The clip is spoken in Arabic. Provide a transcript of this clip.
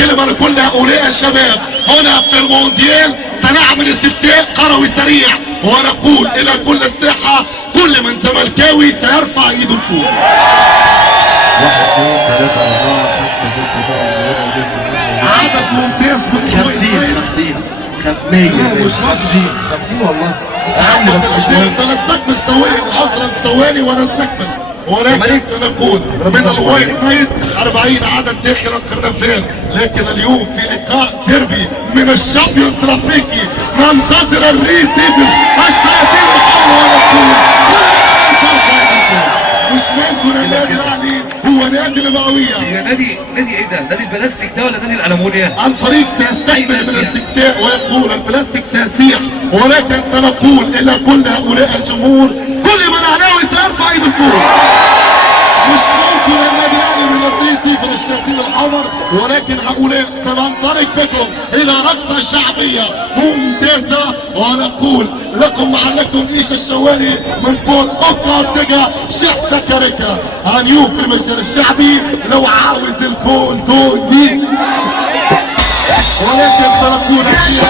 كلمة لكل هؤلاء الشباب هنا في المونديال. سنعمل استفتاء قروي سريع ونقول الى كل الساحة كل من زملكاوي سيرفع ايده لفوق. 1 2 3 4 5 6 7 عدد ممتاز من 50 100 مش 50 والله اسألني بس مش مهم. سنستكمل ثواني ثواني ونستكمل، ولكن سنكون من الوايت نايت 40 عدد داخل القرنفال. لكن اليوم في لقاء ديربي من الشامبيونز الافريقي ننتظر الريد ديفل الشياطين الحمراء ونقول مش ممكن النادي الاهلي هو نادي المئوية. هي نادي ايه ده؟ نادي البلاستيك ده ولا نادي الالمونيا؟ الفريق سيستقبل من الاستفتاء ويقول البلاستيك سيسيح، ولكن سنقول الى كل هؤلاء الجمهور كل من اهلاوي سيرفع ايده لفوق. مش ممكن النادي الاهلي من الريد ديفل الشياطين الحمر، ولكن هؤلاء سننطلق بكم الى رقصة شعبية ممتازة ونقول لكم معلقكم ايش الشوالي من فوق اوكا ارتجا شحتة كاريكا هنيوم في المجال الشعبي لو عاوز الكون دون دي، ولكن سنكون فيها